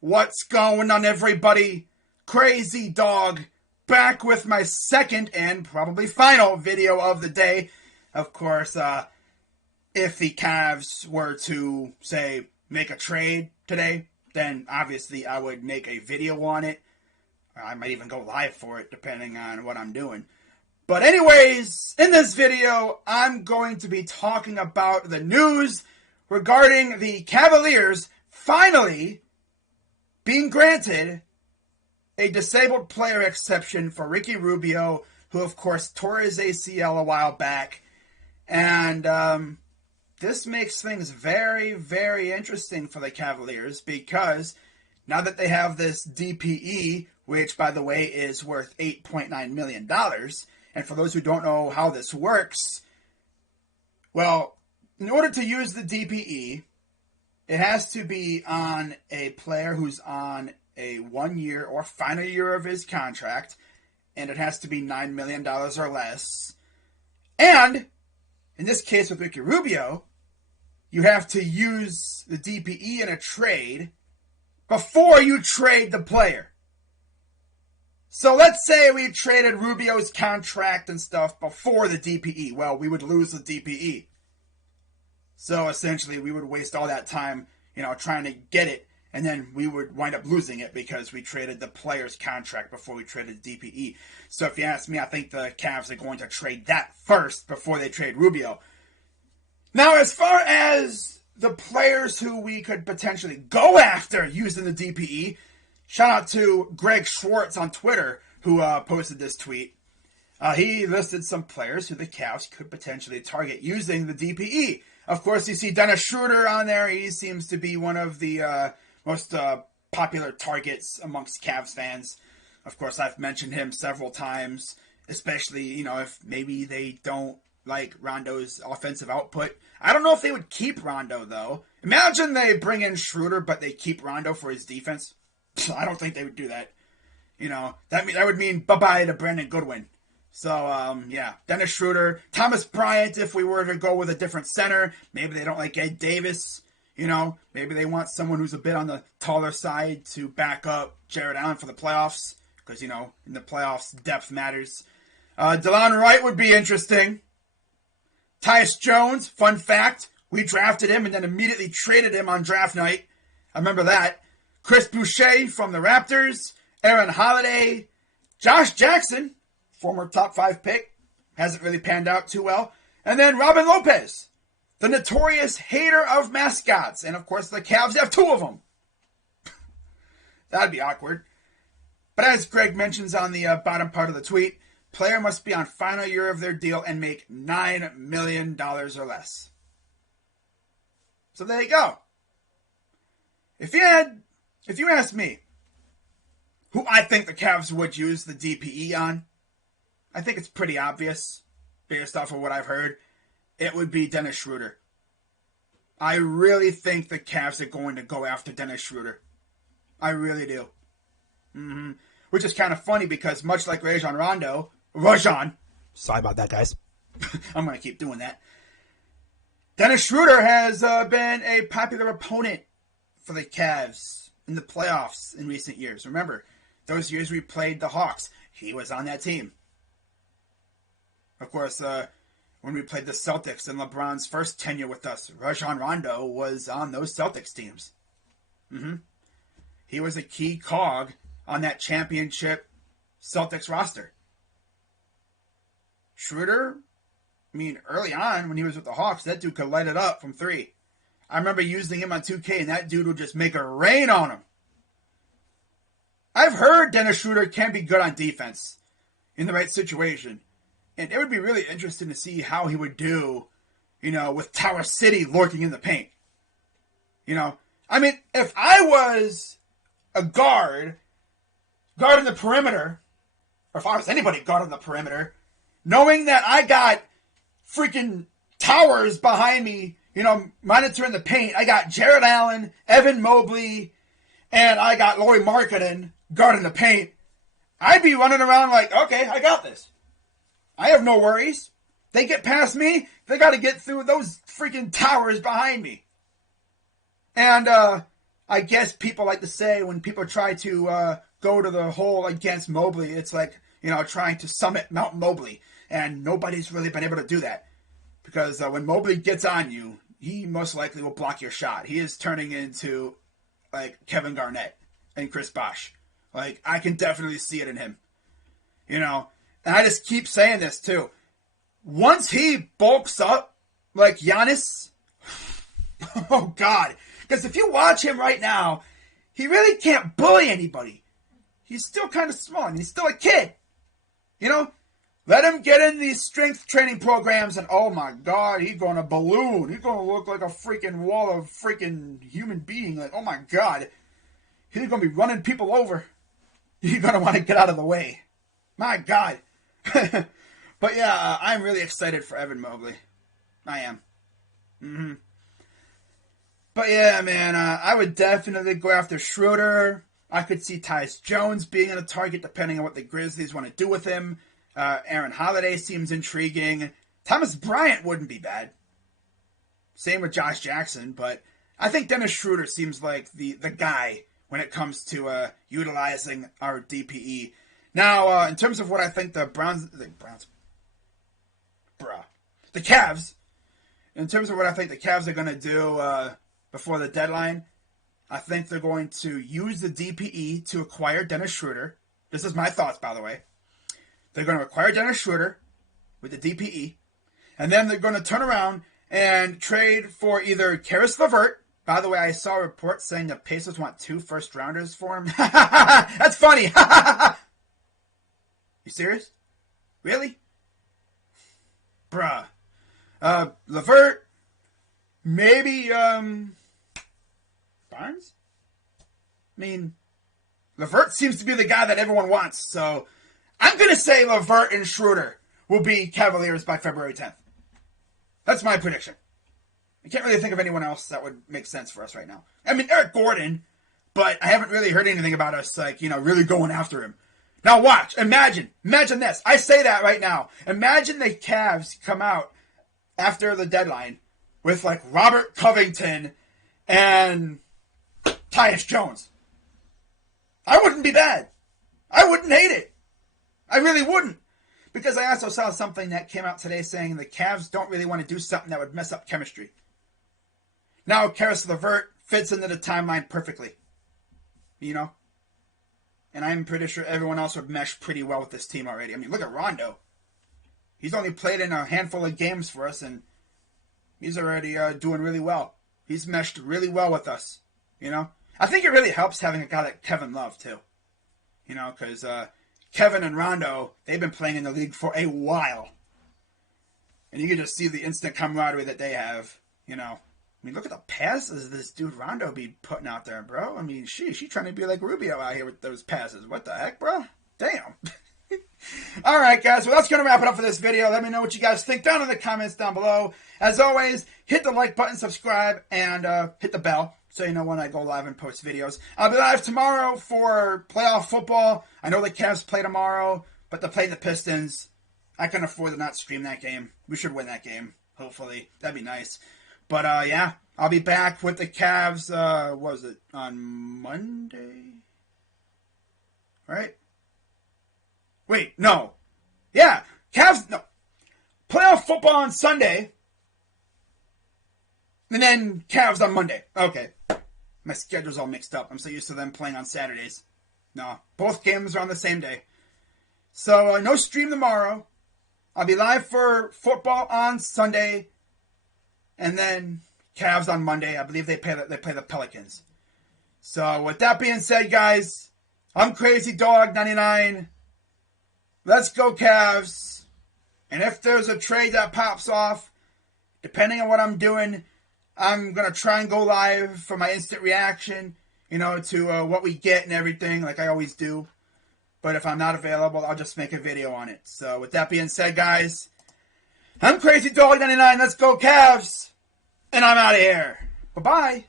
What's going on, everybody? Crazy Dog back with my second and probably final video of the day. Of course, if the Cavs were to, say, make a trade today, then obviously I would make a video on it. I might even go live for it, depending on what I'm doing. But anyways, in this video, I'm going to be talking about the news regarding the Cavaliers finally being granted a disabled player exception for Ricky Rubio, who of course tore his ACL a while back. And this makes things very, very interesting for the Cavaliers because now that they have this DPE, which by the way is worth $8.9 million, and for those who don't know how this works, well, in order to use the DPE, it has to be on a player who's on a 1 year or final year of his contract, and it has to be $9 million or less. And in this case with Ricky Rubio, you have to use the DPE in a trade before you trade the player. So let's say we traded Rubio's contract and stuff before the DPE. Well, we would lose the DPE. So essentially, we would waste all that time, trying to get it, and then we would wind up losing it because we traded the player's contract before we traded the DPE. So if you ask me, I think the Cavs are going to trade that first before they trade Rubio. Now, as far as the players who we could potentially go after using the DPE, shout out to Greg Schwartz on Twitter who posted this tweet. He listed some players who the Cavs could potentially target using the DPE. Of course, you see Dennis Schroeder on there. He seems to be one of the most popular targets amongst Cavs fans. Of course, I've mentioned him several times, especially, if maybe they don't like Rondo's offensive output. I don't know if they would keep Rondo, though. Imagine they bring in Schroeder, but they keep Rondo for his defense. I don't think they would do that. That would mean bye-bye to Brandon Goodwin. So, Dennis Schroeder, Thomas Bryant, if we were to go with a different center. Maybe they don't like Ed Davis, Maybe they want someone who's a bit on the taller side to back up Jared Allen for the playoffs. Because, in the playoffs, depth matters. DeLon Wright would be interesting. Tyus Jones, fun fact, we drafted him and then immediately traded him on draft night. I remember that. Chris Boucher from the Raptors. Aaron Holiday. Josh Jackson, former top 5 pick, hasn't really panned out too well. And then Robin Lopez, the notorious hater of mascots. And of course, the Cavs have 2 of them. That'd be awkward. But as Greg mentions on the bottom part of the tweet, player must be on final year of their deal and make $9 million or less. So there you go. If you ask me who I think the Cavs would use the DPE on, I think it's pretty obvious, based off of what I've heard. It would be Dennis Schroeder. I really think the Cavs are going to go after Dennis Schroeder. I really do. Which is kind of funny because much like Rajon, sorry about that, guys. I'm going to keep doing that. Dennis Schroeder has been a popular opponent for the Cavs in the playoffs in recent years. Remember, those years we played the Hawks, he was on that team. Of course, when we played the Celtics in LeBron's first tenure with us, Rajon Rondo was on those Celtics teams. He was a key cog on that championship Celtics roster. Schroeder, early on when he was with the Hawks, that dude could light it up from 3. I remember using him on 2K, and that dude would just make it rain on him. I've heard Dennis Schroeder can be good on defense in the right situation. And it would be really interesting to see how he would do, with Tower City lurking in the paint. If I was a guarding the perimeter, or if I was anybody guarding the perimeter, knowing that I got freaking towers behind me, monitoring the paint. I got Jared Allen, Evan Mobley, and I got Lauri Markkanen guarding the paint. I'd be running around like, okay, I got this. I have no worries. They get past me, they got to get through those freaking towers behind me. And I guess people like to say when people try to go to the hole against Mobley, it's like, trying to summit Mount Mobley. And nobody's really been able to do that. Because when Mobley gets on you, he most likely will block your shot. He is turning into, like, Kevin Garnett and Chris Bosh. Like, I can definitely see it in him. And I just keep saying this, too. Once he bulks up, like Giannis, oh, God. Because if you watch him right now, he really can't bully anybody. He's still kind of small, and he's still a kid. Let him get in these strength training programs, and oh my God, he's going to balloon. He's going to look like a freaking wall of freaking human being. Like, oh my God, he's going to be running people over. You're going to want to get out of the way. My God. But yeah, I'm really excited for Evan Mobley. I am. Mm-hmm. But yeah, man, I would definitely go after Schroeder. I could see Tyus Jones being a target depending on what the Grizzlies want to do with him. Aaron Holiday seems intriguing. Thomas Bryant wouldn't be bad. Same with Josh Jackson, but I think Dennis Schroeder seems like the guy when it comes to utilizing our DPE. Now, in terms of what I think the Cavs, in terms of what I think the Cavs are going to do before the deadline, I think they're going to use the DPE to acquire Dennis Schroeder. This is my thoughts, by the way. They're going to acquire Dennis Schroeder with the DPE, and then they're going to turn around and trade for either Karis LeVert. By the way, I saw a report saying the Pacers want 2 first-rounders for him. That's funny. You serious? Really? Bruh. LeVert, maybe Barnes? I mean, LeVert seems to be the guy that everyone wants, so I'm going to say LeVert and Schroeder will be Cavaliers by February 10th. That's my prediction. I can't really think of anyone else that would make sense for us right now. I mean, Eric Gordon, but I haven't really heard anything about us, really going after him. Now watch, imagine this. I say that right now. Imagine the Cavs come out after the deadline with, Robert Covington and Tyus Jones. I wouldn't be bad. I wouldn't hate it. I really wouldn't. Because I also saw something that came out today saying the Cavs don't really want to do something that would mess up chemistry. Now, Karis LeVert fits into the timeline perfectly. And I'm pretty sure everyone else would mesh pretty well with this team already. I mean, look at Rondo. He's only played in a handful of games for us, and he's already doing really well. He's meshed really well with us, I think it really helps having a guy like Kevin Love, too. Because Kevin and Rondo, they've been playing in the league for a while. And you can just see the instant camaraderie that they have, I mean, look at the passes this dude Rondo be putting out there, bro. I mean, she trying to be like Rubio out here with those passes. What the heck, bro? Damn. All right, guys. Well, that's going to wrap it up for this video. Let me know what you guys think down in the comments down below. As always, hit the like button, subscribe, and hit the bell so you know when I go live and post videos. I'll be live tomorrow for playoff football. I know the Cavs play tomorrow, but they're playing the Pistons. I can afford to not stream that game. We should win that game, hopefully. That'd be nice. But, yeah, I'll be back with the Cavs, what was it, on Monday? Right? Wait, no. Yeah, Cavs, no. Playoff football on Sunday, and then Cavs on Monday. Okay. My schedule's all mixed up. I'm so used to them playing on Saturdays. No, both games are on the same day. So, no stream tomorrow. I'll be live for football on Sunday. And then Cavs on Monday. I believe they play the Pelicans. So with that being said, guys, I'm Crazy Dog 99. Let's go Cavs. And if there's a trade that pops off, depending on what I'm doing, I'm going to try and go live for my instant reaction, to what we get and everything, like I always do. But if I'm not available, I'll just make a video on it. So with that being said, guys, I'm Crazy Dog 99. Let's go Cavs. And I'm out of here. Bye-bye.